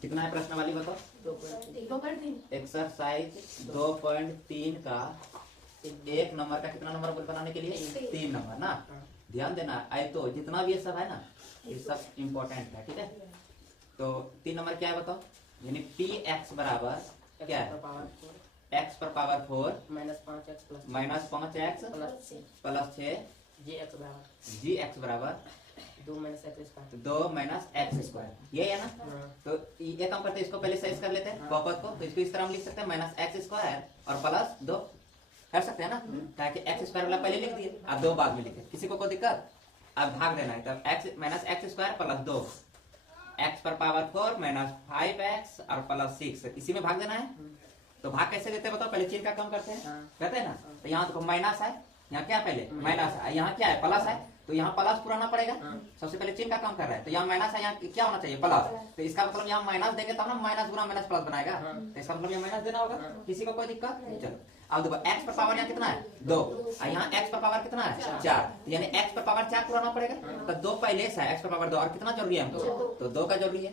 कितना है प्रश्न वाली बताओ? 2.3 एक्सरसाइज 2.3 का एक नंबर का कितना नंबर बनाने के लिए? 3 नंबर ना। ध्यान देना, आई तो जितना भी ये सब है ना, ये सब इम्पोर्टेंट है, ठीक है। तो 3 नंबर क्या है बताओ? यानी पी एक्स बराबर क्या है? एक्स पर पावर 4 माइनस 5x प्लस 6 जी एक्स बराबर 2 माइनस एक्स स्क्वायर। ये है ना। तो ये काम करते हैं, इसको पहले साइज कर लेते हैं बहुपद को। तो इसको इस तरह हम लिख सकते हैं माइनस एक्स स्क्वायर और प्लस 2 कर सकते हैं ना, ताकि एक्स स्क्वायर वाला पहले लिख दिए, अब 2 बाद में लिखे। किसी को कोई दिक्कत? अब भाग देना है, तब x minus x square plus 2 x पर पावर 4 माइनस 5x और प्लस 6, इसी में भाग देना है। तो भाग कैसे देते हैं बताओ? पहले चिन्ह का काम करते हैं, कहते हैं ना। तो यहाँ तो माइनस है, यहाँ क्या है? पहले माइनस है, यहाँ क्या है? प्लस है। तो यहाँ प्लस पुराना पड़ेगा, सबसे पहले चिन्ह का काम कर रहा है। तो यहाँ माइनस है, यहाँ क्या होना चाहिए? प्लस। तो इसका मतलब यहाँ माइनस देंगे तब ना माइनस गुना माइनस प्लस बनाएगा। तो इसका मतलब यहाँ माइनस देना होगा। किसी को कोई दिक्कत? चलो अब देखो, एक्स पर पावर यहाँ कितना है? 2 और यहाँ एक्स पर पावर कितना है? 4। यानी एक्स पर पावर 4 पुराना पड़ेगा। तो 2 पहले से है, एक्स पर पावर 2 और कितना जरूरी है हमको? तो 2 का जरूरी है,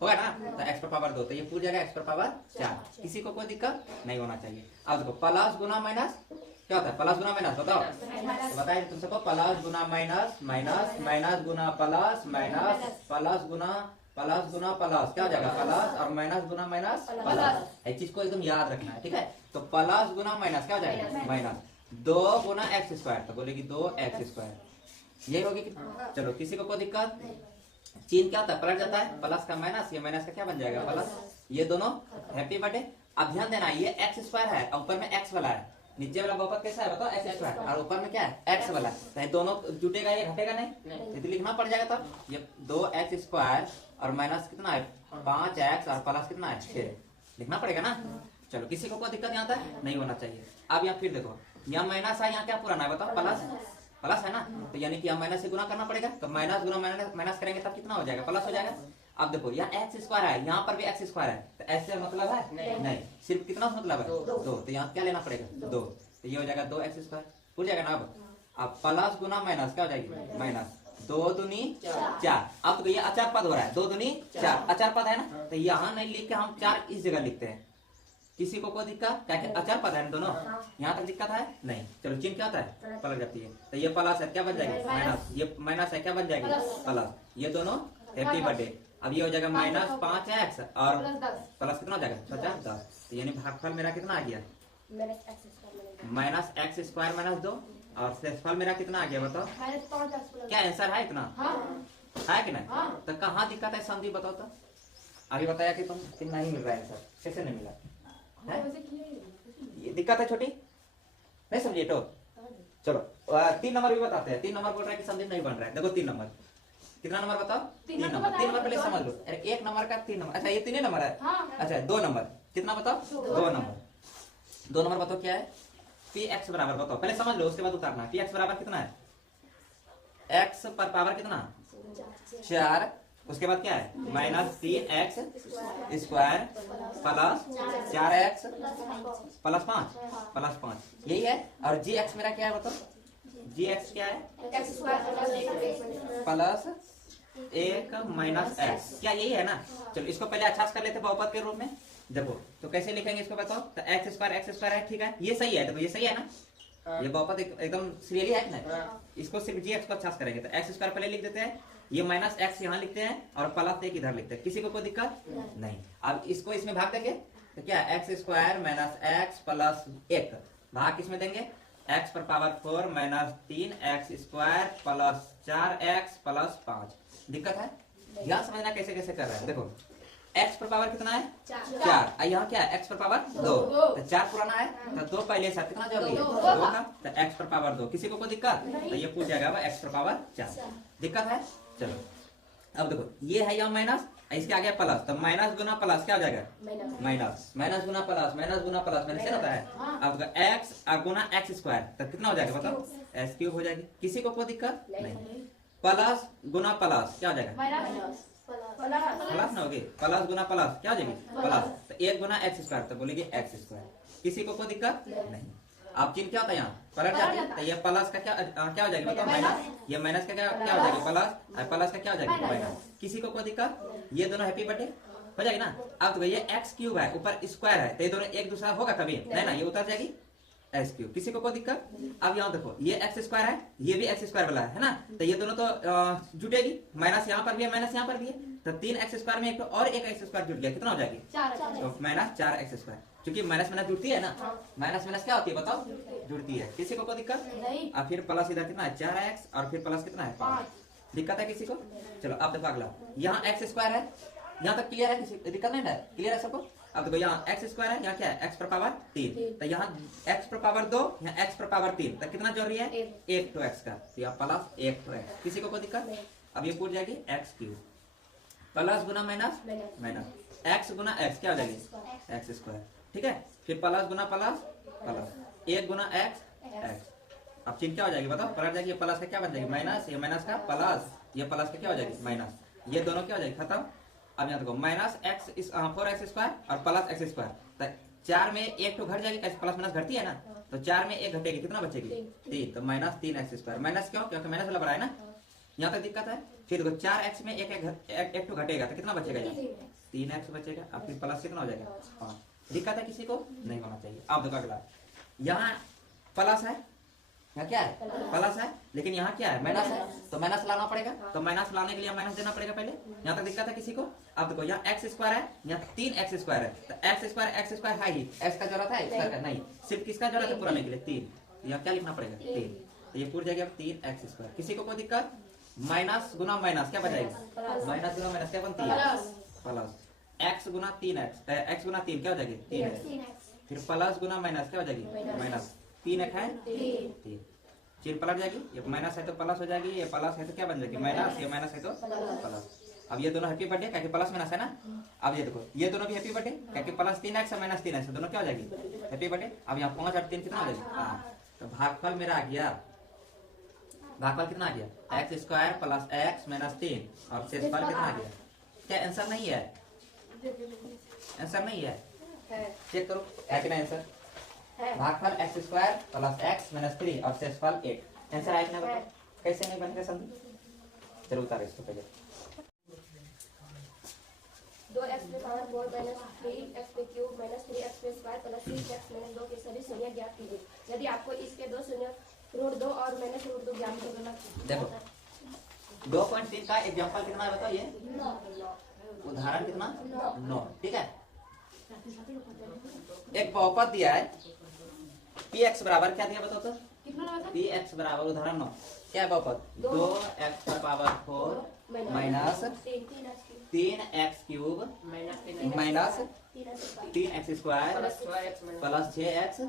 होगा ना। तो एक्स पर पावर 2, तो ये पूछ जाएगा एक्स पर पावर 4। किसी को कोई दिक्कत नहीं होना चाहिए। अब देखो, प्लस गुना माइनस क्या होता है? प्लस गुना माइनस बताओ। तो बताइए तुम सबको, प्लस गुना माइनस, माइनस माइनस गुना प्लस, माइनस प्लस गुना प्लस, क्या हो जाएगा? प्लस और माइनस गुना माइनस प्लस। इस चीज को एकदम याद रखना है, ठीक है। तो प्लस गुना माइनस क्या हो जाएगा? माइनस 2 गुना एक्स स्क्वायर, तो बोलेगी 2x स्क्वायर, यही होगी। चलो किसी को कोई दिक्कत? चिन्ह क्या होता है? पलट जाता है, प्लस का माइनस, ये माइनस का क्या बन जाएगा? प्लस। ये दोनों हैप्पी बर्थडे। अब ध्यान देना, ये एक्स स्क्वायर है और ऊपर में एक्स वाला है। नीचे वाला बहुपद कैसा है बताओ? एक्स स्क्वायर, और ऊपर में क्या है? एक्स वाला। तो दोनों जुटेगा, ये घटेगा नहीं, तो लिखना पड़ जाएगा। तब ये 2x स्क्वायर और माइनस कितना है? 5x और प्लस कितना है? 6 लिखना पड़ेगा ना। चलो किसी को कोई दिक्कत यहाँ तक नहीं होना चाहिए। अब यहाँ फिर देखो, यहाँ माइनस है, यहाँ क्या पुराना है बताओ? प्लस है ना। तो यानी कि यहाँ माइनस से गुना करना पड़ेगा। तो माइनस गुना माइनस करेंगे तब कितना हो जाएगा? प्लस हो जाएगा। अब देखो, यहाँ एक्स स्क्वायर है, यहाँ पर भी एक्स स्क्वायर है, तो ऐसे मतलब है नहीं, सिर्फ कितना मतलब है? 2। तो यहाँ क्या लेना पड़ेगा? 2। तो ये हो जाएगा 2x स्क्वायर, पूछ जाएगा ना। अब प्लस गुना माइनस क्या हो जाएगी? माइनस 2 दूनी 4। अब तो ये अचार पद हो रहा है, 2 दूनी 4 अचार पद है ना। तो यहाँ नहीं लिख के हम 4 इस जगह लिखते हैं। किसी को कोई दिक्कत? क्या अचार पद है दोनों, यहाँ तक दिक्कत है नहीं। चलो चिन्ह क्या होता है? पलट जाती है। तो ये प्लस है, क्या बन जाएगी? माइनस। ये माइनस है, क्या बन जाएगी? प्लस। ये दोनों हैप्पी बर्थडे। अब ये हो जाएगा माइनस 5x और प्लस कितना हो जाएगा? 10। तो यानी भागफल मेरा कितना आ गया? माइनस एक्स स्क्वायर माइनस 2 और शेषफल मेरा कितना आ गया बताओ? क्या आंसर है? इतना है कि नहीं? तो कहाँ दिक्कत है संदीप बताओ तो? अभी बताया कि तुम नहीं मिल रहा है आंसर, कैसे नहीं मिला है? ये दिक्कत है छोटी, नहीं समझिए तो। चलो 3 नंबर भी बताते हैं। 3 नंबर बोल रहा है कि संदीप नहीं बन रहा है। देखो 3 नंबर कितना नंबर बताओ? 3 नंबर। 3 नंबर पहले समझ लो। अरे 1 नंबर का 3 नंबर, अच्छा ये 3 नंबर है। अच्छा 2 नंबर कितना बताओ? 2 नंबर। 2 नंबर बताओ क्या है? पी एक्स बराबर बताओ, पहले समझ लो उसके बाद उतारना। पी एक्स बराबर कितना है? एक्स पर पावर कितना? 4। उसके बाद क्या है? Minus 3x square plus 4x plus 5 यही है। और जी एक्स मेरा क्या है बताओ? जी एक्स क्या है? प्लस 1 माइनस एक्स, क्या यही है ना। चलो इसको पहले अच्छा कर लेते बहुपद के रूप में। देखो तो कैसे लिखेंगे इसको बताओ? तो एक्स स्क्वायर है, ठीक है, ये सही है। देखो ये सही है ना, ये बहुपद एकदम सीरियली है ना। इसको सिर्फ जी एक्स को अच्छा करेंगे तो एक्स स्क्वायर पहले लिख देते हैं, ये माइनस एक्स यहाँ लिखते हैं और प्लस 1 इधर लिखते हैं। किसी को कोई दिक्कत नहीं। अब इसको इसमें भाग देंगे तो क्या? X square minus x plus 1 भाग किसमें देंगे? एक्स पर power 4 minus 3x square plus 4x plus 5। दिक्कत है? ध्यान समझना कैसे कैसे कर रहे हैं। देखो x पर पावर कितना है? 4। यहाँ क्या है? x पर पावर 2। तो 4 पुराना है, तो 2 पहले साथ कितना जरूरी है? 2 का। तो x पर पावर 2। किसी को कोई दिक्कत? तो ये पूछ जाएगा x पर पावर 4। दिक्कत है? चलो अब देखो, ये है यहाँ माइनस, इसके आगे प्लस, तो माइनस गुना प्लस क्या हो जाएगा? माइनस गुना प्लस, मैंने होता है। अब एक्स गुना एक्स स्क्वायर, तो कितना हो जाएगा बताओ? एक्स क्यूब हो जाएगी। किसी को कोई दिक्कत नहीं। प्लस गुना प्लस क्या हो जाएगा? प्लस ना होगी, प्लस गुना प्लस क्या हो जाएगी? प्लस। तो 1 गुना एक्स स्क्वायर, तो बोलेगी एक्स स्क्वायर। किसी को कोई दिक्कत नहीं। अब चिन्ह क्या होता है? यहाँ पलट जाती है। तो ये प्लस का क्या हो जाएगी बताओ? माइनस। ये माइनस का क्या हो जाएगी? प्लस। प्लस का क्या हो जाएगी? माइनस। किसी को कोई दिक्कत? ये दोनों हैप्पी बर्थडे हो जाएगी ना। अब देखो ये एक्स क्यूब है, ऊपर स्क्वायर है, तो ये दोनों एक दूसरा होगा कभी नहीं ना, ये उतर जाएगी एक्स क्यूब। किसी को कोई दिक्कत? अब यहाँ देखो ये एक्स स्क्वायर है, ये भी एक्स स्क्वायर वाला है ना, तो ये दोनों तो जुटेगी, माइनस यहाँ पर भी है माइनस यहाँ पर भी है, तो 3 एक्स स्क्वायर में एक तो और एक एक्स स्क्वायर जुट गया, कितना हो जाएगी? 4 तो माइनस 4 एक्स स्क्वायर, क्योंकि माइनस माइनस जुड़ती है ना, माइनस माइनस क्या होती है बताओ? जुड़ती है। किसी को कोई दिक्कत? नहीं। अब फिर प्लस इधर कितना है? 4 एक्स, और फिर प्लस कितना है? 5। दिक्कत है किसी को? चलो अब देखो अगला, यहाँ एक्स स्क्वायर है, यहाँ तक क्लियर है, किसी दिक्कत नहीं है? क्लियर है सबको? अब देखो यहाँ एक्स स्क्वायर है, यहाँ क्या है? एक्स पर पावर 3, तो यहाँ एक्स पर पावर 2, यहाँ एक्स पर पावर 3, तो कितना जोड़ रही है? 1 तो एक्स का, तो यहाँ प्लस 1 तो एक्स। किसी को कोई दिक्कत? अब ये पूछ जाएगी एक्स क्यूब, प्लस गुना माइनस माइनस, एक्स गुना एक्स क्या हो जाएगी? एक्स स्क्वायर, ठीक है। फिर प्लस गुना प्लस प्लस, 1 गुना एक्स एक्स। अब चिन्ह क्या हो जाएगी बताओ? पलट जाएगी, ये प्लस का क्या बन जाएगी? माइनस, ये माइनस का प्लस, ये प्लस का क्या हो जाएगी? माइनस, ये दोनों क्या हो जाएगी? खत्म। अब यहाँ देखो माइनस एक्स 4 एक्स स्क्वायर और प्लस एक्स स्क्वायर, तो 4 में एक तो घट जाएगी, कैसे प्लस माइनस घटती है ना, तो 4 में एक घटेगी, कितना बचेगी? 3, तो माइनस 3 एक्स स्क्वायर। माइनस क्यों? क्योंकि माइनस वाला बड़ा है ना, यहाँ तक दिक्कत है। फिर देखो 4 एक्स में एक तो घटेगा, तो कितना बचेगा? 3 एक्स बचेगा। अब फिर प्लस कितना हो जाएगा? 5। दिक्कत है किसी को? नहीं होना चाहिए। अब देखो अगला, यहाँ प्लस है, यहाँ क्या है? प्लस है, लेकिन यहाँ क्या है? माइनस है, तो माइनस लाना पड़ेगा, तो माइनस लाने के लिए माइनस देना पड़ेगा पहले। यहाँ तक दिक्कत है किसी को? अब देखो यहाँ एक्स स्क्वायर है, यहाँ 3 एक्स स्क्वायर है, तो एक्स स्क्वायर है ही, एक्स का जरूरत है इसका नहीं, सिर्फ किसका जरूरत है पुराने के लिए? 3। यहाँ क्या लिखना पड़ेगा? 3, तो ये पूरी जाएगी 3 एक्स स्क्वायर। किसी को कोई दिक्कत? माइनस गुना माइनस क्या बचाएगी? माइनस गुना माइनस क्या बनती है? प्लस। एक्स गुना 3 एक्स, एक्स गुना 3 क्या हो जाएगी? 3 एक्स। फिर प्लस गुना माइनस क्या हो जाएगी? माइनस, 3 एक है 3, चिन्ह पलट जाएगी, ये माइनस है तो प्लस हो जाएगी, ये प्लस है तो क्या बन जाएगी? माइनस, ये माइनस है तो प्लस। अब ये दोनों हैप्पी बर्थडे, क्या प्लस माइनस है ना। अब ये देखो ये दोनों भी हैप्पी बर्थडे, क्या प्लस 3 एक्स माइनस 3 एक्स, दोनों क्या हो जाएगी? Happy birthday. अब यहाँ 5 और 3 कितना हो जाएगी? तो भागफल मेरा आ गया, भागफल कितना आ गया? X square plus x minus 3, और शेषफल कितना आ गया? क्या आंसर नहीं है? आंसर नहीं है, चेक करो है कि नहीं आंसर? भागफल x square plus x minus 3 और शेषफल 8। आंसर आया कि नहीं? कैसे नहीं बनेगा समझ? चलो उतारो इसको पहले। 2x की पावर 4 माइनस 3x के क्यूब माइनस 3x के स्क्वायर प्लस 6x माइनस 2 के सभी शून्य ज्ञात कीजिए। यदि आपको इसके दो शून्य रूट 2 और माइनस रूट 2 ज्ञात करना। देखो 2.3 का एग्जांपल कितना है बताओ? ये उदाहरण कितना? 9, ठीक है। एक बहुपद दिया है, px बराबर क्या दिया बताओ तो? px बराबर उदाहरण 9 क्या है बहुपद? 2x पर power 4 minus 3x cube minus 3x square plus 6x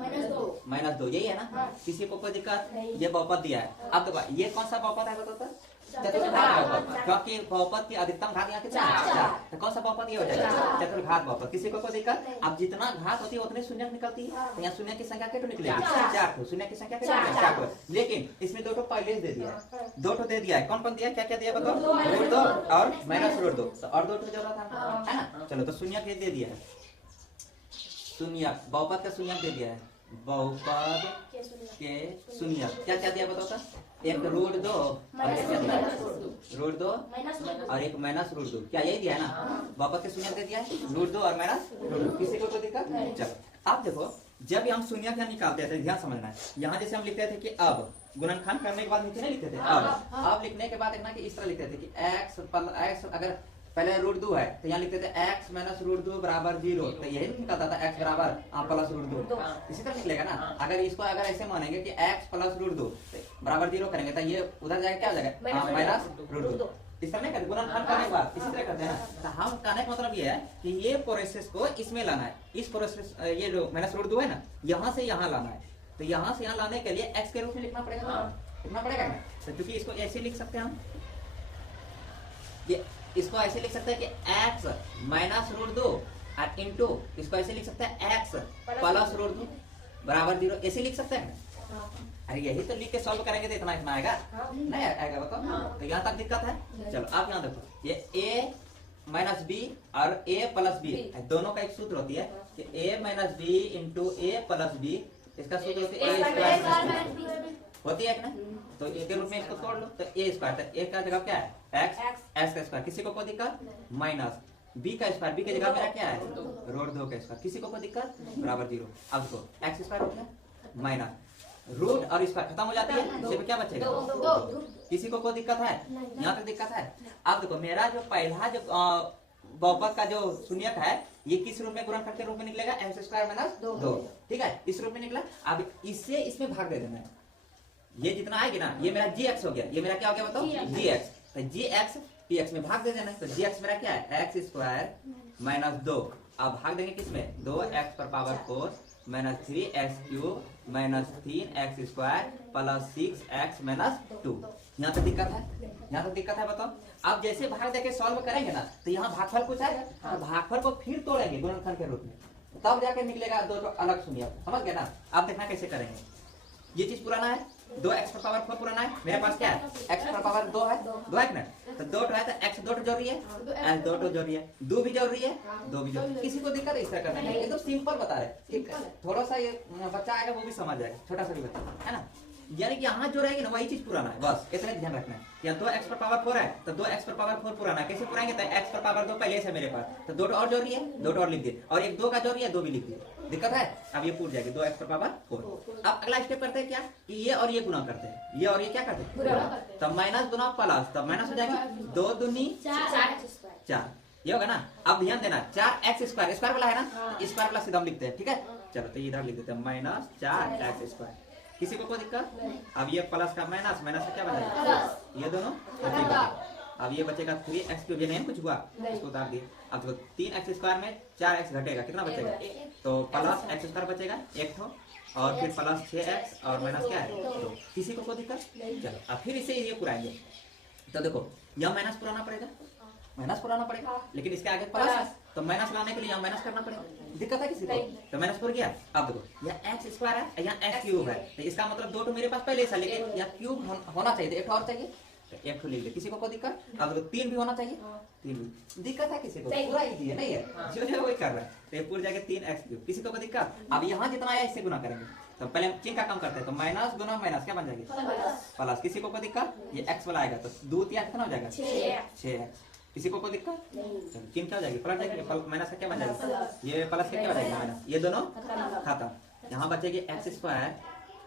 minus 2, यही है ना। किसी को कोई दिक्कत? ये बहुपद दिया है। अब देखो ये कौन सा बहुपद है बताओ तो? चतुर्घात बहुपद, क्योंकि बहुपद की अधिकतम घात यहाँ कितना है? 4, तो कौन सा बहुपद ये हो जाएगा? चतुर्घात बहुपद। किसी को कोई दिक्कत? अब जितना घात होती है उतनी शून्य निकलती है, तो यहाँ शून्य की संख्या कितनी निकलेगी? 4। शून्य की संख्या कितनी? 4। लेकिन इसमें 2 पहले दे दिया है, 2 दे दिया है। कौन कौन दिया? क्या क्या दिया बताओ? रूट 2 और माइनस रूट 2, और 2 जरूरत है ना। चलो तो शून्य के दे दिया है, शून्य बहुपद का शून्य दे दिया है, बहुपद के शून्य क्या क्या दिया बताओ? एक रूट 2 और एक रूट 2 और एक माइनस रूट 2, क्या यही दिया है ना। बहुपद के शून्य दे दिया है, रूट 2 और माइनस रूट 2। किसी को कोई दिक्कत? चलो आप देखो, जब हम शून्य क्या निकालते थे ध्यान समझना है। यहाँ जैसे हम लिखते थे कि अब गुणनखंड करने के बाद नीचे नहीं लिखते थे, अब लिखने के बाद देखना कि इस तरह लिखते थे कि एक्स अगर पहले रूट 2 है तो यहाँ लिखते थे x माइनस रूट 2 बराबर 0, तो यही निकलता था x बराबर प्लस रूट 2। इसी तरह निकलेगा ना। अगर इसको अगर ऐसे मानेंगे कि x प्लस रूट 2 बराबर 0 करेंगे तो ये उधर जाएगा क्या हो जाएगा? Minus root 2। इस तरह नहीं करते, गुणनखंड करने के बाद इसी तरह करते हैं। तो हम कहने का मतलब ये है कि ये प्रोसेस को इसमें लाना है, इस प्रोसेस ये जो माइनस रूट 2 है ना, यहाँ से यहाँ लाना है। तो यहाँ से यहाँ लाने के लिए x के रूप में लिखना पड़ेगा ना, लिखना पड़ेगा ना। तो क्योंकि इसको ऐसे लिख सकते हैं हम, ये इसको ऐसे लिख सकते हैं कि x माइनस रूट 2 और इंटू इसको ऐसे लिख सकते हैं x प्लस रूट 2 बराबर 0, ऐसे लिख सकते हैं। अरे यही तो लिख के सॉल्व करेंगे तो इतना इतना आएगा नहीं आएगा बताओ। तो यहाँ तक दिक्कत है। चलो आप यहाँ देखो, ये a माइनस बी और a प्लस बी दोनों का एक सूत्र होती है कि a minus b into a plus b, इसका सूत्र होती है a स्क्वायर होती है ना। तो ए के रूप में इसको तोड़ लो तो a स्क्वायर, तो a का जगह क्या है? x का स्क्वायर। किसी को कोई दिक्कत? माइनस बी का स्क्वायर, बी की जगह मेरा क्या है रूट 2 का स्क्वायर, किसी को कोई दिक्कत बराबर 0। अब देखो एक्स स्क्वायर हो गया माइनस रूट और स्क्वायर खत्म हो जाती है, इससे क्या बचेगा दो। किसी को कोई दिक्कत है, यहाँ तक दिक्कत है। अब देखो मेरा जो पहला जो बहुपद का जो शून्यक है ये किस रूप में गुणनखंड के रूप में निकलेगा एक्स स्क्वायर माइनस 2, ठीक है इस रूप में निकला। अब इससे इसमें भाग दे देना है, ये जितना आएगी ना ये मेरा जी एक्स हो गया, ये मेरा क्या हो गया बताओ जी एक्स, तो जी एक्स पी एक्स में भाग दे देना है, तो जी एक्स मेरा क्या है एक्स स्क्वायर माइनस 2। अब भाग देंगे किसमें 2x पर power 4 minus 3x cube minus 3x square plus 6x minus 2। यहाँ तक दिक्कत है, यहाँ तक दिक्कत है बताओ। अब जैसे भाग देके सॉल्व करेंगे ना तो यहाँ भागफल कुछ आएगा, तो भागफल को फिर तोड़ेंगे गुणनखंड के रूप में, तब जाके निकलेगा दो तो अलग शून्य, समझ गए ना। अब देखना कैसे करेंगे, ये चीज पुराना है 2x पर पावर 4 पुराना है, मेरे पास क्या है x पर पावर 2 है, 2 है ना, तो 2 है तो x 2 जरूरी है, x 2 जरूरी है, 2 भी जरूरी है, 2 भी जरूरी है। किसी को दिक्कत इस तरह करना है, एकदम सिंपल बता रहे, ठीक है। थोड़ा सा ये बच्चा आएगा वो भी समझ जाएगा, छोटा सा भी बच्चा है ना, यानी कि यहाँ जो रहेगी ना वही चीज पुराना है, बस इतना ध्यान रखना है। यहाँ 2x पर पावर 4 है तो 2x पर पावर 4 पुराना है, कैसे पुराएंगे तो x पर पावर 2 पहले से मेरे पास, तो 2 और जरूरी है, 2 और लिख दिए, और एक 2 का जरूरी है 2 भी लिख दिए, दिक्कत है। अब ये पूछ जाएगी 2x पर पावर 4। अब अगला स्टेप करते हैं क्या कि ये और ये गुना करते हैं, ये और ये क्या करते हैं तब माइनस गुना प्लस, तब माइनस हो जाएगी 2 दूनी 4, ये होगा ना। अब ध्यान देना 4x स्क्वायर, स्क्वायर वाला है ना, स्क्वायर वाला सीधा हम लिखते हैं, ठीक है। चलो तो इधर लिख देते हैं माइनस 4x स्क्वायर, किसी को कोई दिक्कत। अब ये प्लस का माइनस, माइनस का क्या बनेगा ये दोनों, अब ये बचेगा 3x क्यूब, ये नहीं कुछ हुआ इसको उतार दिए। अब देखो 3x स्क्वायर में 4x घटेगा, कितना बचेगा तो प्लस x स्क्वायर बचेगा एक ठो, और फिर प्लस 6x और माइनस क्या है 2, किसी को कोई दिक्कत। चलो अब फिर इसे ये पुराएंगे, तो देखो यहाँ माइनस पुराना पड़ेगा, माइनस पुराना पड़ेगा, लेकिन इसके आगे प्लस, तो माइनस लाने के लिए यहाँ माइनस करना पड़ेगा, दिक्कत है किसी को, तो माइनस पुर गया। अब देखो यहाँ एक्स स्क्वायर है, यहाँ एक्स क्यूब है, तो इसका मतलब 2 तो मेरे पास पहले से, लेकिन यहाँ क्यूब होना चाहिए, तो एक और चाहिए, तो एक तो लिख दे, किसी को कोई दिक्कत। अब देखो 3 भी होना चाहिए, 3 भी दिक्कत है किसी को, पूरा इजी है नहीं है, जो वही कर रहा है, तो पूरा जाके 3x क्यूब, किसी को कोई दिक्कत। अब यहाँ जितना आया इससे गुना करेंगे, तो पहले हम चिन्ह का काम करते हैं, तो माइनस गुना माइनस क्या बन जाएगी प्लस, किसी को कोई दिक्कत। ये x वाला आएगा तो 2 3 कितना हो जाएगा 6x, किसी को कोई दिक्कत। चलो चिन्ह क्या हो जाएगी पलट जाएगी, माइनस का क्या बन जाएगा, ये प्लस का क्या बन माइनस, ये दोनों खत्म। यहाँ बचेगी एक्स स्क्वायर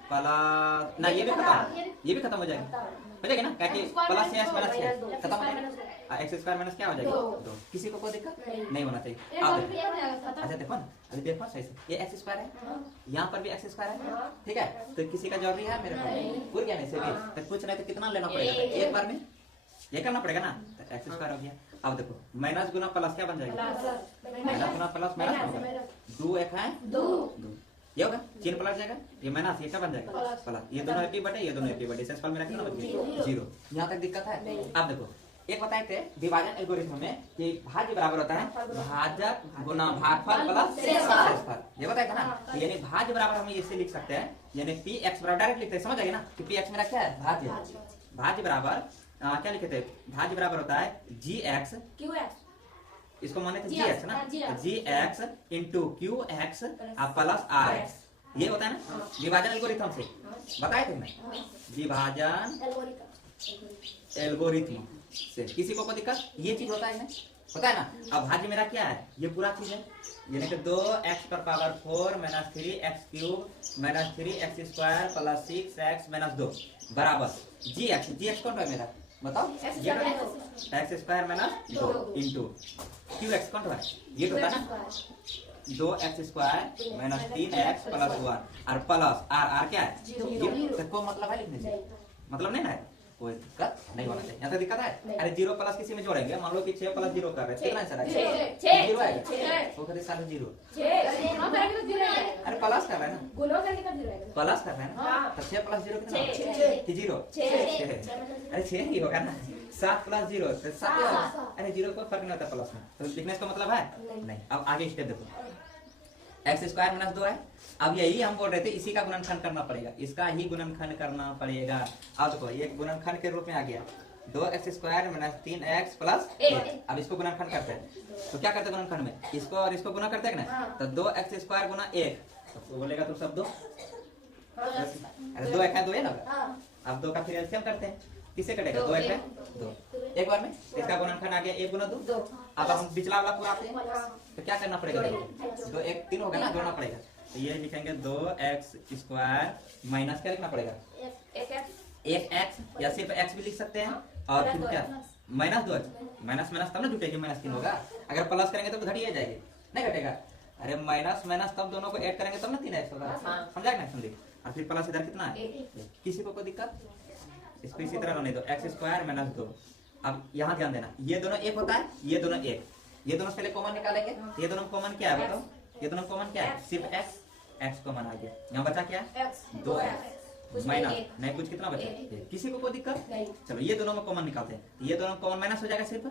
प्लस ना, ये भी खत्म, ये भी खत्म हो जाएगा, हो जाएगी ना, क्या प्लस 6x माइनस 6 खत्म हो जाएगा, एक्स स्क्वायर माइनस क्या हो जाएगा 2, किसी को कोई दिक्कत नहीं होना चाहिए। अब अच्छा देखो ना, अभी देखो सही से, ये एक्स स्क्वायर है, यहाँ पर भी एक्स स्क्वायर है, ठीक है, तो किसी का जरूरी है मेरे पास पूरा क्या नहीं से भी, तो पूछ रहे थे कितना लेना पड़ेगा, एक बार में ये करना पड़ेगा ना, तो एक्स स्क्वायर हो गया। अब देखो माइनस गुना प्लस क्या बन जाएगा, माइनस गुना प्लस माइनस 2 एक है 2, ये होगा चिन्ह पलट जाएगा, ये माइनस ये क्या बन जाएगा प्लस, ये दोनों एपी बटे ये दोनों एपी बटे, शेषफल मेरा कितना बच गया 0। यहाँ तक दिक्कत है। अब देखो एक बताए थे विभाजन एल्गोरिथम में कि भाज्य बराबर होता है भाजक गुना भागफल प्लस शेषफल, ये बताया था ना, यानी भाज्य बराबर हम इससे लिख सकते हैं, यानी px बराबर डायरेक्ट लिखते हैं, समझ आएगी ना कि px मेरा क्या है भाज्य, भाज्य बराबर क्या लिखे थे, भाज्य बराबर होता है gx, इसको माने थे gx ना, gx into qx plus rx, ये होता है ना विभाजन एल्गोरिथम से, बताए थे मैं विभाजन एल्गोरिथम से, किसी को कोई दिक्कत, ये चीज होता है ना, पता है ना। अब भाज्य मेरा क्या है, ये पूरा चीज है, यानी कि 2x पर power 4 minus 3x cube minus 3x square plus 6x minus 2 बराबर gx कौन है मेरा बताओ, x square minus 2 into Q x कौन है, ये तो होता है ना 2x square minus 3x plus 1 और प्लस आर क्या है, ये को मतलब है लिखने से, मतलब नहीं ना है, कोई दिक्कत नहीं होना चाहिए। यहाँ तक दिक्कत है, अरे 0 प्लस किसी में जोड़ेंगे, मान लो कि 6 प्लस 0 कर रहे हैं, कितना आंसर आएगा 0 आएगा, वो कहते सारे 0, अरे प्लस कर रहे हैं ना, प्लस कर रहे हैं ना, तो 6 प्लस 0 कितना 0, अरे 6 ही होगा ना, 7 प्लस 0 तो 7 होगा, अरे 0 कोई फर्क नहीं होता प्लस में, तो लिखने का मतलब है नहीं। अब आगे स्टेप देखो, एक्स स्क्वायर माइनस 2 है, अब यही हम बोल रहे थे इसी का गुणनखंड करना पड़ेगा, इसका ही गुणनखंड करना पड़ेगा। अब देखो ये गुणनखंड के रूप में आ गया 2x square minus 3x plus 1, अब इसको गुणनखंड करते हैं, तो क्या करते हैं गुणनखंड में, इसको और इसको गुना करते हैं ना, तो 2x स्क्वायर गुना 1, तो बोलेगा तुम सब 2, अरे 2 1 है 2 है ना, अब 2 का फिर एलसीएम करते हैं, किससे कटेगा? 2 एक है 2 एक बार में इसका गुणनखंड आ गया 1 गुना 2। अब हम पिछला वाला पूरा आते हैं तो क्या करना पड़ेगा? 2 1 3 होगा ना, जोड़ना पड़ेगा। तो ये लिखेंगे 2x² माइनस क्या लिखना पड़ेगा? 1x या सिर्फ x भी लिख सकते हैं और फिर क्या माइनस 2x माइनस माइनस तब ना जुटेगी, माइनस 3 होगा। अगर प्लस करेंगे तो घट ही जाएगी, नहीं घटेगा। अरे माइनस माइनस तब दोनों को ऐड करेंगे तब ना 3x होगा, समझा ना? समझे? और फिर प्लस इधर कितना है? किसी को कोई दिक्कत? इसको इसी तरह रहने दो, x² माइनस 2। अब यहाँ ध्यान देना, ये दोनों एक होता है, ये दोनों एक, ये दोनों पहले कॉमन निकालेंगे। ये दोनों कॉमन क्या है बताओ? ये दोनों कॉमन क्या है? सिर्फ x कॉमन आ गया। यहाँ बचा क्या है? 2x माइनस नहीं कुछ कितना बचा? किसी को कोई दिक्कत? चलो ये दोनों में कॉमन निकालते हैं। ये दोनों कॉमन माइनस हो जाएगा, सिर्फ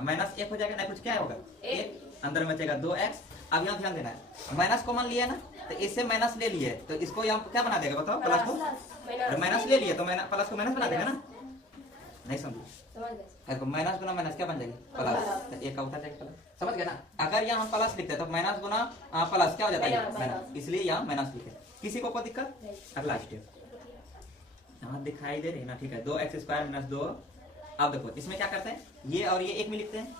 माइनस 1 हो जाएगा, नहीं कुछ क्या होगा? 1 अंदर में बचेगा 2x। अब यहाँ ध्यान देना है, माइनस कॉमन लिया ना तो इससे माइनस ले लिए तो इसको यहाँ क्या बना देगा बताओ? प्लस को माइनस ले लिए तो प्लस को माइनस बना देगा ना, नहीं समझे? माइनस गुना माइनस क्या बन जाएगी? प्लस। एक का उतर जाएगा प्लस, समझ गए ना? अगर यहाँ प्लस लिखते तो माइनस गुना प्लस क्या हो जाता है? माइनस, इसलिए यहाँ माइनस लिखे। किसी को कोई दिक्कत? अगला स्टेप यहाँ दिखाई दे रही ना, ठीक है। 2x² minus 2। अब देखो इसमें क्या करते हैं, ये और ये एक में लिखते हैं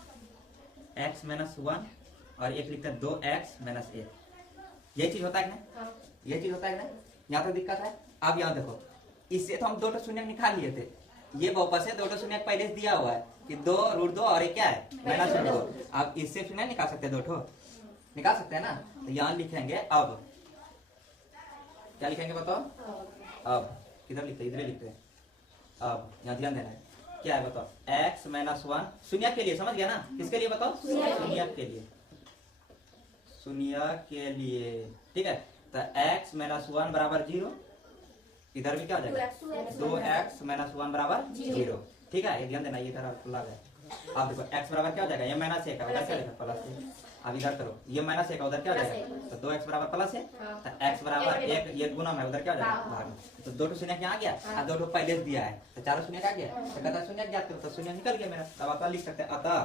x माइनस 1 और एक लिखते हैं 2x माइनस 1। ये चीज होता है ना, ये चीज होता है ना, यहाँ तो दिक्कत है। अब यहाँ देखो, इससे तो हम 2 शून्य निकाल लिए थे, ये बहुपद से 2 शून्य पहले से दिया हुआ है कि 2√2 और ये क्या है? माइनस √2। अब इससे शून्य निकाल सकते हैं, 2 निकाल सकते हैं ना। तो यहाँ लिखेंगे अब क्या लिखेंगे बताओ? अब किधर लिखते हैं? इधर लिखते हैं। अब यहाँ ध्यान देना है, क्या है बताओ? x माइनस 1 शून्य के लिए, समझ गया ना? किसके लिए बताओ? शून्य के लिए, शून्य के लिए, ठीक है। तो x माइनस 1 बराबर 0, इधर भी क्या हो जाएगा? 2x माइनस 1 बराबर 0, ठीक है। ध्यान देना, ये इधर अलग है। अब देखो x बराबर क्या हो जाएगा? ये माइनस 1 है, उधर क्या लिखा? प्लस 1। अब इधर करो, ये माइनस 1 है, उधर क्या हो जाएगा? तो 2x बराबर प्लस है, तो x बराबर 1 ये गुना में, उधर क्या हो जाएगा? भाग में। तो 2 शून्य यहाँ आ गया और 2 पहले से दिया है तो 4 शून्य आ गया। तो कहता शून्य ज्ञात करो, तो शून्य निकल गया मेरा। अब आप लिख सकते हैं अतः,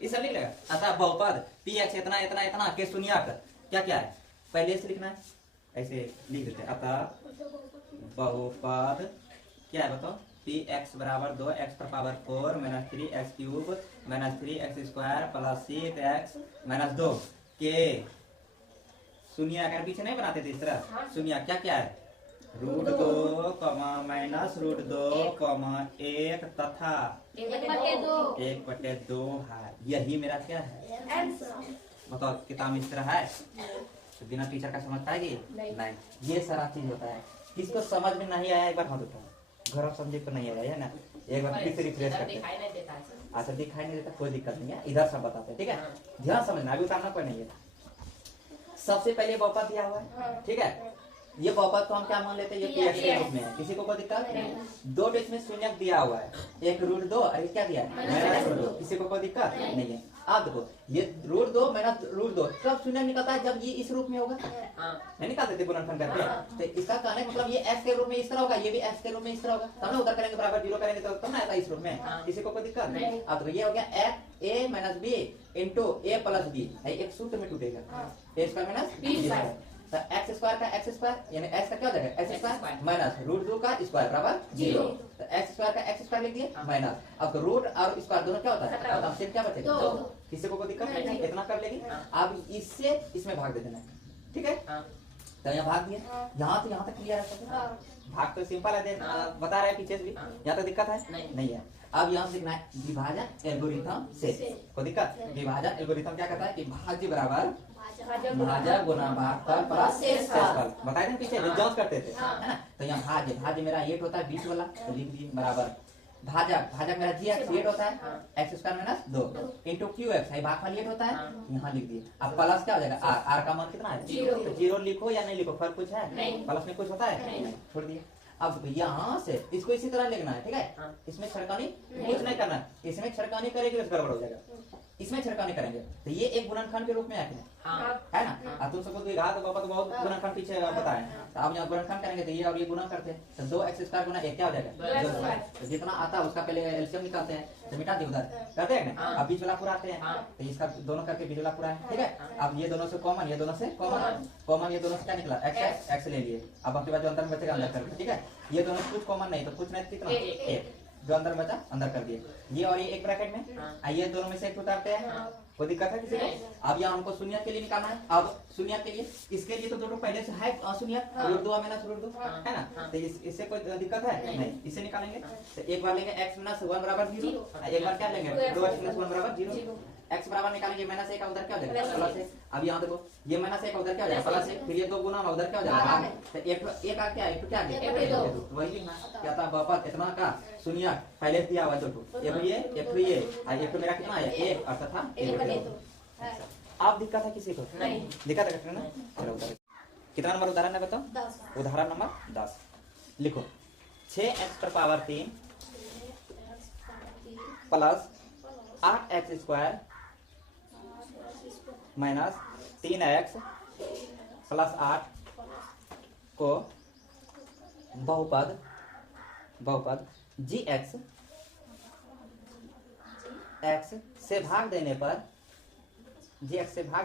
इसे लिख लेगा अतः बहुपद px इतना इतना इतना के शून्यक क्या क्या है? पहले से लिखना है, ऐसे लिख देते हैं। अतः बहुपद क्या है बताओ? px बराबर 2x पर power 4 minus 3x³ minus 3x² plus 6x minus 2 के शून्य अगर पीछे नहीं बनाते थे इस तरह, शून्य क्या क्या है? √2 माइनस √2 1 तथा 1/2 है। यही मेरा क्या है? बताओ किताब में इस तरह है तो बिना टीचर का समझ पाएगी? नहीं। ये सारा चीज होता है, किसको समझ में नहीं आया एक बार हाथ उठाओ। घर समझे तो नहीं आया है ना, एक बार फिर से रिफ्रेश करते हैं। अच्छा दिखाई नहीं देता, कोई दिक्कत नहीं है, इधर सब बताते हैं, ठीक है। ध्यान समझना, अभी उतारना कोई नहीं है। सबसे पहले बहुपद दिया हुआ है, ठीक है। ये बहुपद को हम क्या मान लेते हैं? ये px के रूप में है, किसी को कोई दिक्कत नहीं। 2 इसमें शून्य दिया हुआ है, एक √2 और क्या दिया है? माइनस √2, किसी को कोई दिक्कत नहीं है। अब देखो ये √2 माइनस √2 कब शून्य निकलता है? जब ये इस रूप में होगा, नहीं निकालते थे गुणनखंड करके। तो इसका कहने का मतलब ये x के रूप में इस तरह होगा, ये भी x के रूप में इस तरह होगा, तब ना उधर करेंगे बराबर 0 करेंगे तो तब ना आएगा इस रूप में। किसी को कोई दिक्कत नहीं। अब तो ये हो गया a minus b into a plus b, एक सूत्र में टूटेगा, a² माइनस b। तो x² का x² यानी x का क्या हो जाएगा? x² माइनस √2 का स्क्वायर बराबर 0। तो x² का x² लिख दिए माइनस। अब तो रूट और स्क्वायर दोनों क्या होता है? अब सिर्फ क्या बचेगा? 2। किसी को कोई दिक्कत नहीं, इतना कर लेगी। अब इससे इसमें भाग दे देना, ठीक है। तो यहाँ भाग दिए, यहाँ तो यहाँ तक क्लियर है। भाग तो सिंपल है, बता रहे हैं पीछे भी। यहाँ तक दिक्कत है? नहीं है। अब यहाँ से लिखना है विभाजन एल्गोरिथम से। कोई दिक्कत? विभाजन एल्गोरिथम क्या कहता है कि भाज्य बराबर भाजक गुना भागफल प्लस शेषफल। बताए थे पीछे जांच करते थे, है ना। तो यहाँ भाज्य मेरा 8 होता है 20 वाला, तो लिख दिए बराबर भाजक मेरा gx 8 होता है, x² माइनस 2 इंटू qx है, भागफल 8 होता है, यहाँ लिख दिए। अब प्लस क्या हो जाएगा? r का मान कितना है? 0। तो 0 लिखो या नहीं लिखो, फर्क कुछ है? प्लस में कुछ होता है? छोड़ दिए। अब यहाँ से इसको इसी तरह लिखना है, ठीक है। इसमें छड़कानी कुछ नहीं करना, इसमें छड़कानी करेंगे तो गड़बड़ हो जाएगा, इसमें छड़कानी करेंगे। तो ये एक गुणनखंड के रूप में आते हैं, है ना। अब तुम सबको द्विघात बहुपद बहुत गुणनखंड पीछे बताए, तो अब यहाँ गुणनखंड करेंगे तो ये और ये गुणा करते हैं, तो 2x² गुना 1 क्या हो जाएगा? 2। तो जितना आता है उसका पहले एलसीएम निकालते हैं, तो मिटा दिए उधर करते हैं ना। अब बीच वाला पूरा आते हैं, तो इसका दोनों करके बीच वाला पूरा है, ठीक है। अब ये दोनों से कॉमन, ये दोनों से कॉमन, ये दोनों से क्या निकला? x ले लिए। अब आपके पास जो अंतर में बचेगा अंदर करके, ठीक है। ये दोनों कुछ कॉमन नहीं, तो कुछ नहीं कितना? 1। जो अंदर बचा अंदर कर दिए, ये और ये एक ब्रैकेट में। आइए दोनों में से एक उतारते हैं, कोई दिक्कत है किसी को? अब यहाँ हमको शून्य के लिए निकालना है। अब शून्य के लिए, इसके लिए तो दोनों पहले से है शून्य, रूट 2 माइनस रूट 2 है ना, तो इससे कोई दिक्कत है नहीं, इसे निकालेंगे। तो एक बार लेंगे x माइनस 1 बराबर 0, एक बार क्या लेंगे 2x माइनस 1 बराबर 0। x बराबर निकालेंगे माइनस 1 का उधर क्या हो जाएगा प्लस 1। अब यहाँ देखो ये माइनस 1 का उधर क्या हो जाएगा प्लस 1, फिर ये 2 गुना में उधर क्या हो जाएगा, तो एक आ क्या है, एक क्या आ गया, वही लिखना क्या था बहुपद इतना का शून्य पहले दिया हुआ दो, एक ये एक मेरा कितना है 1 अर्थात था 1। आप दिक्कत है किसी को? नहीं दिक्कत है ना। चलो उधर कितना नंबर उदाहरण है बताओ? 10। उदाहरण नंबर 10 लिखो। 6x पर power 3 plus 8x square minus 3x plus 8 को बहुपद gx x से भाग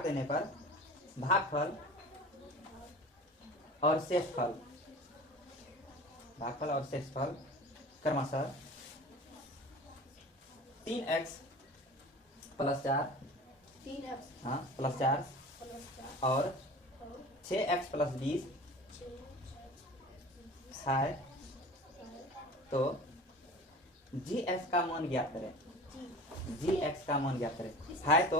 देने पर भागफल और शेषफल क्रमशः 3x प्लस 4 प्लस 4 और 6x प्लस 20 है, तो gx का मान ज्ञात करें। gx का मान ज्ञात करें है, तो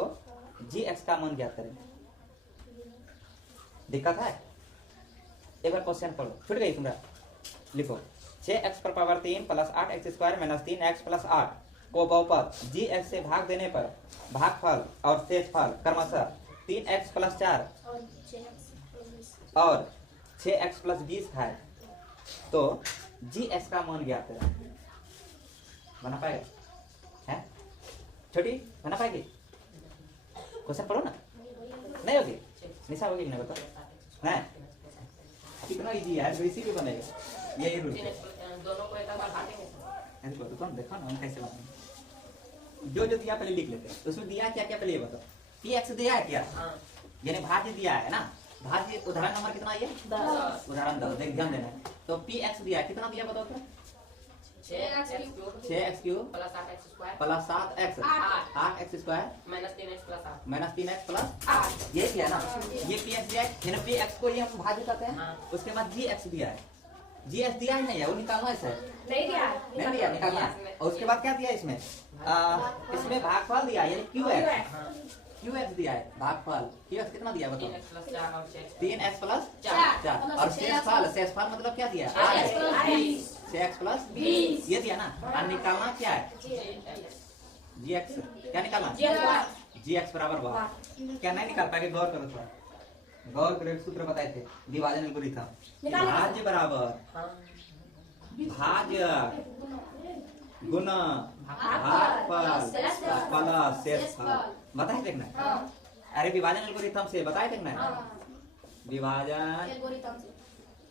gx का मान ज्ञात करें। दिक्कत है? एक बार क्वेश्चन पढ़ो, छूट गई तुम्हारा। लिखो 6x पर power 3 plus 8x square minus 3x plus 8 को बहुपद gx से भाग देने पर भागफल और शेषफल क्रमशः 3x प्लस 4 और 6x प्लस 20 है, तो gx का मान ज्ञात करें। बना पाएगा? है छोटी बना पाएगी? क्वेश्चन पढ़ो ना। नहीं होगी निशा होगी नहीं बताओ नहीं, कितना इजी है, इसी भी बनेगा यही रूल। दोनों को एक बार काटेंगे तो कौन देखो ना हम कैसे बनाएंगे। जो दिया पहले लिख लेते हैं, उसमें दिया क्या क्या पहले ये बताओ। px दिया है क्या, यानी भाज्य दिया है ना, भाज्य उदाहरण नंबर कितना ये 10, उदाहरण 10 देख ध्यान देना है। तो px दिया है कितना दिया बताओ क्या, 6x cube plus 8x square plus 7x 8x square minus 3x plus 8 ये दिया ना, ये px दिया है, यानी px को ये हम भाज्य कहते हैं। उसके बाद gx दिया है, gx दिया है नहीं है वो निकालना है सर, नहीं दिया निकालना है। और उसके बाद क्या दिया इसमें, इसमें भागफल दिया यानी qx दिया है, भागफल qx कितना दिया बताओ 3x प्लस 4 और शेषफल मतलब क्या दिया 6x प्लस 20 ये दिया ना। और निकालना क्या है gx, क्या निकालना gx बराबर 1। क्या नहीं निकाल पाएंगे, गौर करो थोड़ा, गौर करो। एक सूत्र बताए थे विभाजन एल्गोरिथम, भाज्य बराबर भाज्य गुना भागफल प्लस शेषफल बताए देखना। अरे विभाजन एल्गोरिथम से बताए देखना, विभाजन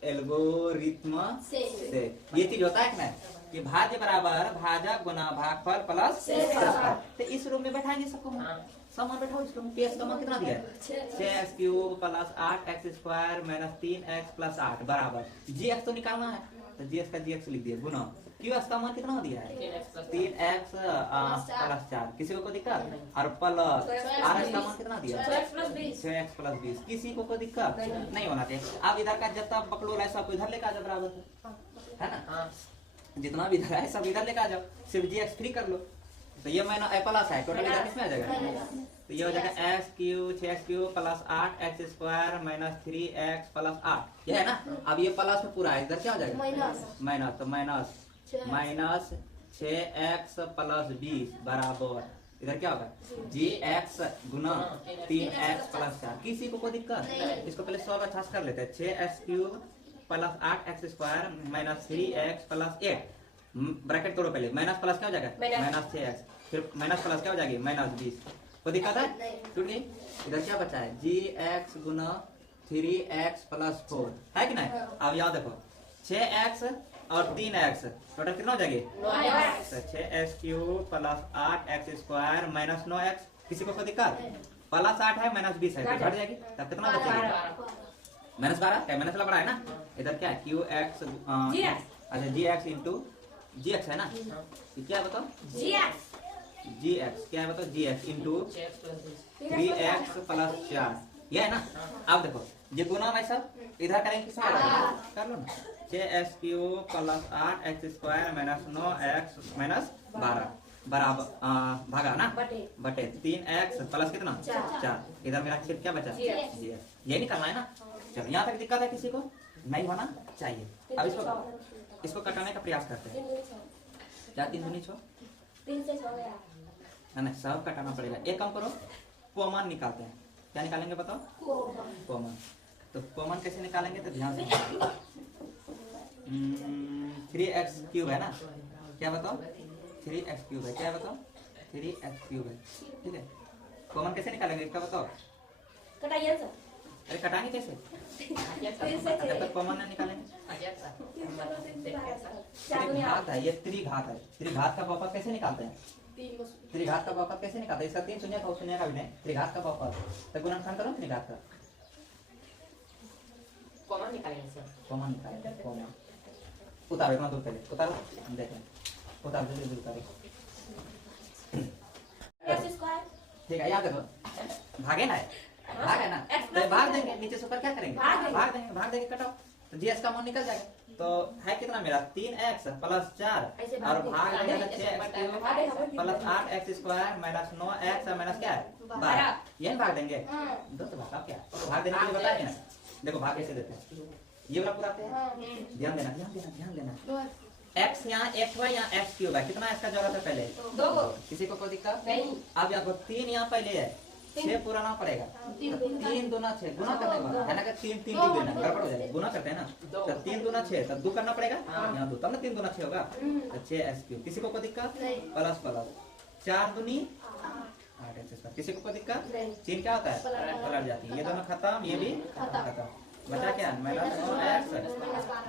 एल्गोरिथम से ये चीज होता है ना कि भाज्य बराबर भाजक गुना भागफल प्लस शेषफल। तो इस रूम में बैठाएंगे सबको, समान बैठाओ। इसको px का मान कितना दिया है 6x cube plus 8x square minus 3x plus 8 बराबर gx तो निकालना है, तो gx का gx लिख दिया गुना qx का मान कितना दिया है 3x प्लस 4 किसी को कोई दिक्कत, और प्लस rx का मान कितना दिया 6x प्लस 20 किसी को कोई दिक्कत नहीं होना चाहिए। अब इधर का जितना बकलोल है सब इधर लेकर आ जाओ बराबर है ना, जितना भी इधर है सब इधर लेकर आ जाओ, सिर्फ gx फ्री कर लो। तो ये मैंने प्लस है, टोटल इधर किसमें आ जाएगा, तो ये हो जाएगा x cube 6x cube plus 8x square minus 3x plus 8 ये है ना। अब ये प्लस में पूरा है, इधर क्या हो जाएगा माइनस, तो माइनस 6x प्लस 20 बराबर इधर क्या होगा gx गुना 3x प्लस 4 किसी को कोई दिक्कत। इसको पहले सॉल्व अच्छा से कर लेते हैं। 6x cube plus 8x square minus 3x plus 8 bracket तोड़ो पहले, माइनस प्लस क्या हो जाएगा माइनस 6x, फिर माइनस प्लस क्या हो जाएगी माइनस 20। कोई दिक्कत है टूट गई। इधर क्या बचा है gx गुना 3x प्लस 4 है कि नहीं। अब यहाँ देखो 6x और 3x टोटल कितना हो जाएगी 9x, 6x cube plus 8x square minus 9x किसी को कोई दिक्कत, प्लस 8 है माइनस 20 है तो घट जाएगी, तब कितना बचेगा माइनस 12 है, माइनस वाला बड़ा है ना। इधर क्या है qx अच्छा gx इंटू जी एक्स है ना, ये क्या है बताओ, जी एक्स जी एक्स क्या है बताओ, जी x into 6x plus 3 x plus 4, ये है ना। अब देखो ये गुना में सब इधर करेंगे किस कर लो ना, 6x cube plus 8x square minus 9x minus 12 बराबर भागा ना बटे 3x प्लस कितना 4, इधर मेरा छेद क्या बचा, जी ये निकालना है ना। चलो यहाँ तक दिक्कत है किसी को, नहीं होना चाहिए। अब इसको कटाने का प्रयास करते हैं। क्या 3 दूनी 6, 3 से 6 गया, नहीं सब कटाना पड़ेगा। एक काम करो, कॉमन निकालते हैं। क्या निकालेंगे बताओ, कॉमन। तो कॉमन कैसे निकालेंगे, तो ध्यान से 3x क्यूब है ना, क्या बताओ 3x क्यूब है, क्या है बताओ 3x क्यूब है, ठीक है। कॉमन कैसे निकालेंगे इसका बताओ, कटाइए सर, अरे कटाएंगे कैसे, 3 से जब तक कॉमन ना निकालेंगे। त्रिघात है ये, त्रिघात है, त्रिघात का बहुपद कैसे निकालते हैं, त्रिघात का बहुपद कैसे निकालते हैं, इसका 3 शून्य का शून्य का भी नहीं, त्रिघात का बहुपद तो गुणनखंड करो त्रिघात का, कॉमन निकालेंगे सर। कॉमन निकालेंगे, कॉमन उतारो इतना दूर पहले उतारो, हम देखें उतार दो दूर उतारो, एक्स स्क्वायर ठीक है। याद रखो भागे ना है, भाग है ना, तो भाग देंगे नीचे से ऊपर, क्या करेंगे भाग देंगे कटाओ, तो जीएस का मान निकल जाएगा। तो है कितना मेरा 3x प्लस 4 और भाग देंगे 6x plus 8x square minus 9x minus क्या है 12, ये भाग देंगे दोस्तों, भाग क्या भाग देने के लिए बताएंगे ना। देखो भाग कैसे देते हैं, ये वाला पूरा ध्यान देना ध्यान देना ध्यान देना। x यहाँ x y यहाँ x क्यूब है, कितना x का जरूरत है पहले 2, किसी को कोई दिक्कत नहीं, अब यहाँ 3 यहाँ पहले है, 6 पूरा ना पड़ेगा, 3 दूना 6 गुना करने के बाद है ना, 3 3 लिख देना गड़बड़ हो जाएगा, गुना करते हैं ना, तो 3 दूना 6 तब 2 करना पड़ेगा, यहाँ 2 तब ना 3 दूना 6 होगा, तो 6x क्यूब। किसी को कोई दिक्कत, प्लस प्लस 4 दूनी 8x स्क्वायर, किसी को कोई दिक्कत, चिन्ह क्या होता है पलट जाती है, ये दोनों खत्म, ये भी खत्म, बचा क्या माइनस 9x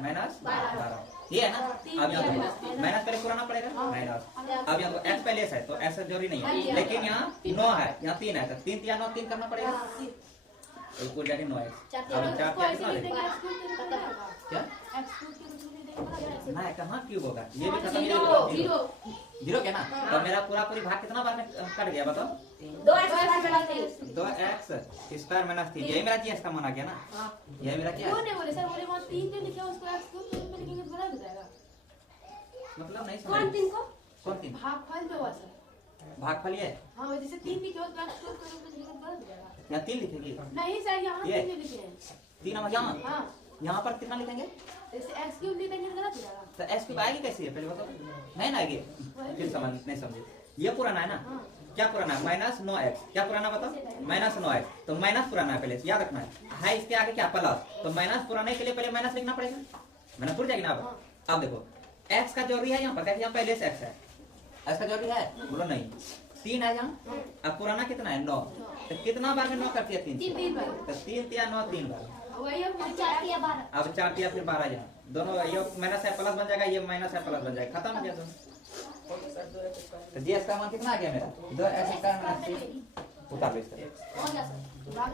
माइनस 12, ये है ना। अब यहाँ माइनस पहले पुराना पड़ेगा माइनस, अब यहाँ x पहले से है तो ऐसा जरूरी नहीं है, लेकिन यहाँ 9 है यहाँ 3 है, तो 3 या 9 3 करना पड़ेगा, तो कुल जाके 9x। अब 4 कितना देगा क्या ना, कहाँ क्यूब होगा, ये भी खत्म, ये भी जीरो क्या ना, तो मेरा पूरा पूरी भाग कितना बार में कट गया बताओ, 2x स्क्वायर माइनस 3, यही मेरा जीएस का मान आ गया ना, यही मेरा क्या है मतलब नहीं समझ, कौन 3 भागफल ये हाँ जैसे 3 लिखे हो तो एक्स क्यूब यहाँ 3 लिखेगी, नहीं सर यहाँ ये 3 लिखे हैं 3 हम यहाँ हाँ यहाँ पर कितना लिखेंगे, जैसे एक्स क्यूब लिखेंगे तो गलत हो जाएगा। तो एक्स क्यूब आएगी कैसी है पहले बताओ, नहीं ना आएगी, फिर समझ नहीं समझे, ये पुराना है ना, क्या पुराना है माइनस 9x, क्या पुराना बताओ माइनस 9x, तो माइनस पुराना है पहले याद रखना है इसके आगे क्या प्लस, तो माइनस पुराने के लिए पहले माइनस लिखना पड़ेगा, माइनस टूट जाएगी ना। अब देखो x का जरूरी है यहाँ पर, यहाँ पहले से x है, x का जरूरी है बोलो नहीं, 3 है यहाँ, अब पुराना कितना है 9, तो कितना बार में 9 करती है 3 तो 3 या 9 3 बार, वही हम अब 4 या 12, अब 4 या फिर 12 यहाँ दोनों, ये माइनस है प्लस बन जाएगा, ये माइनस है प्लस बन जाएगा, खत्म हो गया दोनों। तो जीएस का मान कितना आ गया मेरा 2x स्क्वायर माइनस 3, उतार लो इस तरह। हो गया सर।